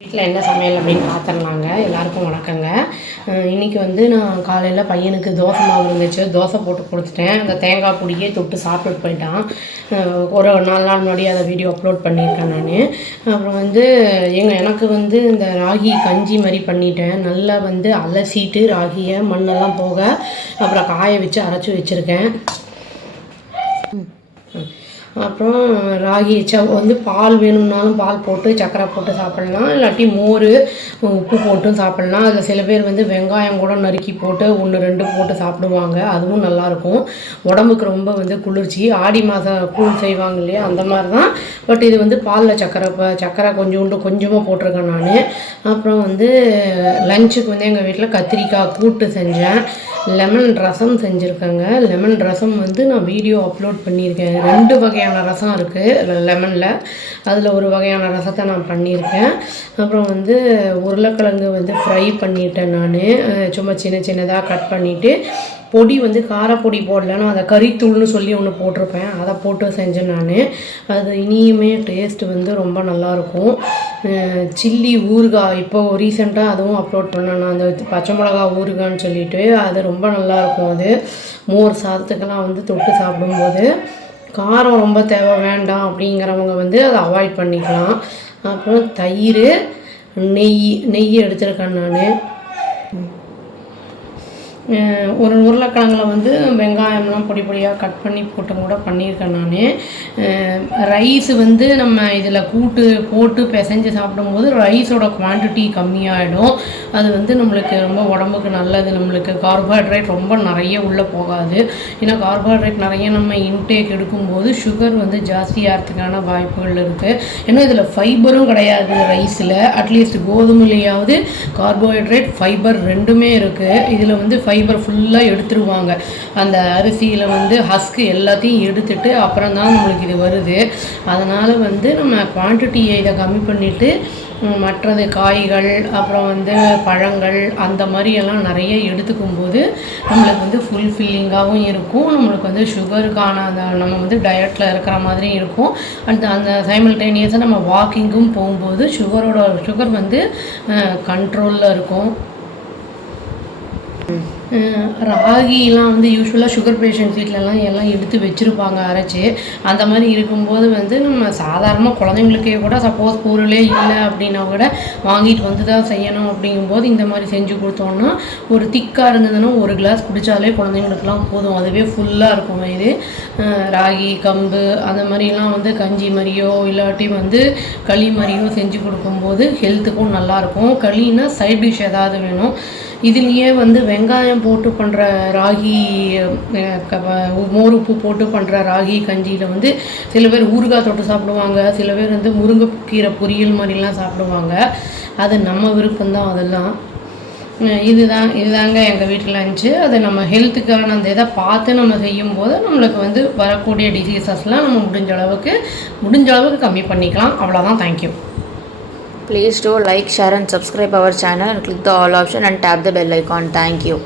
வீட்டில் என்ன சமையல் அப்படின்னு பார்த்துடலாங்க. எல்லாருக்கும் வணக்கங்க. இன்றைக்கி வந்து நான் காலையில் பையனுக்கு தோசை மாவு இருந்துச்சு, தோசை போட்டு கொடுத்துட்டேன். அந்த தேங்காய் பொடியே தொட்டு சாப்பிட்டுட்டு போயிட்டான். ஒரு 4 நாள் முன்னாடி அதை வீடியோ அப்லோட் பண்ணியிருக்கேன் நான். அப்புறம் வந்து எனக்கு வந்து இந்த ராகி கஞ்சி மாதிரி பண்ணிட்டேன். நல்லா வந்து அலசிட்டு ராகியை மண்ணெல்லாம் போக அப்புறம் காய வச்சு அரைச்சி வச்சுருக்கேன். அப்புறம் ராகி வந்து பால் வேணும்னாலும் பால் போட்டு சர்க்கரை போட்டு சாப்பிட்லாம், இல்லாட்டி மோர் உப்பு போட்டும் சாப்பிட்லாம். அதில் சில பேர் வந்து வெங்காயம் கூட நறுக்கி போட்டு 1-2 போட்டு சாப்பிடுவாங்க, அதுவும் நல்லாயிருக்கும். உடம்புக்கு ரொம்ப வந்து குளிர்ச்சி. ஆடி மாதம் கூழ் செய்வாங்க இல்லையா, அந்த மாதிரி தான். பட் இது வந்து பாலில் சர்க்கரை கொஞ்சமாக போட்டிருக்கேன் நான். அப்புறம் வந்து லஞ்சுக்கு வந்து எங்கள் வீட்டில் கத்திரிக்காய் கூட்டு செஞ்சேன், லெமன் ரசம் செஞ்சுருக்கேங்க. லெமன் ரசம் வந்து நான் வீடியோ அப்லோட் பண்ணியிருக்கேன். 2 வகையான ரசம் இருக்குது லெமனில், அதில் ஒரு வகையான ரசத்தை நான் பண்ணியிருக்கேன். அப்புறம் வந்து உருளைக்கிழங்கு வந்து ஃப்ரை பண்ணிட்டேன் நான், சும்மா சின்னதாக கட் பண்ணிவிட்டு. பொடி வந்து காரப்பொடி போடலன்னா அதை கறித்தூள்னு சொல்லி ஒன்று போட்டிருப்பேன், அதை போட்டு செஞ்சேன் நான். அது இனியுமே டேஸ்ட்டு வந்து ரொம்ப நல்லாயிருக்கும். சில்லி ஊறுகாய் இப்போது ரீசெண்டாக அதுவும் அப்லோட் பண்ணேன் நான், அந்த பச்சை மிளகா ஊறுகான்னு சொல்லிட்டு. அது ரொம்ப நல்லாயிருக்கும். அது மோர் சாதத்துக்கெல்லாம் வந்து தொட்டு சாப்பிடும்போது. காரம் ரொம்ப தேவை வேண்டாம் அப்படிங்கிறவங்க வந்து அதை அவாய்ட் பண்ணிக்கலாம். அப்புறம் தயிர், நெய் எடுத்துருக்கேன் நான். ஒரு உருளைக்கிழங்குல வந்து வெங்காயம்லாம் பொடியாக கட் பண்ணி போட்டு கூட பண்ணியிருக்கேன் நான். ரைஸ் வந்து நம்ம இதில் போட்டு பிசைஞ்சு சாப்பிடும்போது ரைஸோட குவான்டிட்டி கம்மியாகிடும். அது வந்து நம்மளுக்கு ரொம்ப உடம்புக்கு நல்லது. நம்மளுக்கு கார்போஹைட்ரேட் ரொம்ப நிறைய உள்ளே போகாது. ஏன்னா கார்போஹைட்ரேட் நிறைய நம்ம இன்டேக் எடுக்கும்போது சுகர் வந்து ஜாஸ்தியாகிறதுக்கான வாய்ப்புகள் இருக்குது. ஏன்னா இதில் ஃபைபரும் கிடையாது ரைஸில். அட்லீஸ்ட் கோதுமையிலையாவது கார்போஹைட்ரேட் ஃபைபர் ரெண்டுமே இருக்குது. இதில் வந்து ஃபைபர் ஃபுல்லாக எடுத்துருவாங்க. அந்த அரிசியில் வந்து ஹஸ்க்கு எல்லாத்தையும் எடுத்துட்டு அப்புறம் தான் நம்மளுக்கு இது வருது. அதனால் வந்து நம்ம குவான்டிட்டியை இதை கம்மி பண்ணிவிட்டு மற்றது காய்கள் அப்புறம் வந்து பழங்கள் அந்த மாதிரியெல்லாம் நிறைய எடுத்துக்கும்போது நம்மளுக்கு வந்து ஃபுல்ஃபில்லிங்காகவும் இருக்கும். நம்மளுக்கு வந்து சுகருக்கான அந்த நம்ம வந்து டயட்டில் இருக்கிற மாதிரியும் இருக்கும். அந்த சைமல்டேனியஸாக நம்ம வாக்கிங்கும் போகும்போது சுகர் வந்து கண்ட்ரோலில் இருக்கும். ராகிலாம் வந்து யூஸ்வலாக சுகர் பேஷண்ட் வீட்டிலலாம் எல்லாம் எடுத்து வச்சுருப்பாங்க அரைச்சி. அந்த மாதிரி இருக்கும்போது வந்து நம்ம சாதாரணமாக குழந்தைங்களுக்கே கூட சப்போஸ் பொருளே இல்லை அப்படின்னா கூட வாங்கிட்டு வந்து தான் செய்யணும். அப்படிங்கும்போது இந்த மாதிரி செஞ்சு கொடுத்தோன்னா ஒரு திக்காக இருந்ததுன்னா 1 கிளாஸ் குடித்தாலே குழந்தைங்களுக்குலாம் போதும், அதுவே ஃபுல்லாக இருக்கும். இது ராகி கம்பு அந்த மாதிரிலாம் வந்து கஞ்சி மாதிரியோ இல்லாட்டி வந்து களி மாதிரியோ செஞ்சு கொடுக்கும்போது ஹெல்த்துக்கும் நல்லாயிருக்கும். களின்னா சைட் டிஷ் ஏதாவது வேணும். இதுலேயே வந்து வெங்காயம் போட்டு பண்ணுற ராகி மோர் உப்பு போட்டு பண்ணுற ராகி கஞ்சியில் வந்து சில பேர் ஊறுகாய் தொட்டு சாப்பிடுவாங்க, சில பேர் வந்து முருங்கைக்கீரை பொரியல் மாதிரிலாம் சாப்பிடுவாங்க. அது நம்ம விருப்பம்தான். அதெல்லாம் இதுதாங்க எங்கள் வீட்டில் இருந்துச்சு. அது நம்ம ஹெல்த்துக்கான அந்த இதை பார்த்து நம்ம செய்யும்போது நம்மளுக்கு வந்து வரக்கூடிய டிசீசஸ்லாம் நம்ம முடிஞ்ச அளவுக்கு கம்மி பண்ணிக்கலாம். அவ்வளோதான். Thank you. Please do like, share and subscribe our channel and click the all option and tap the bell icon. Thank you.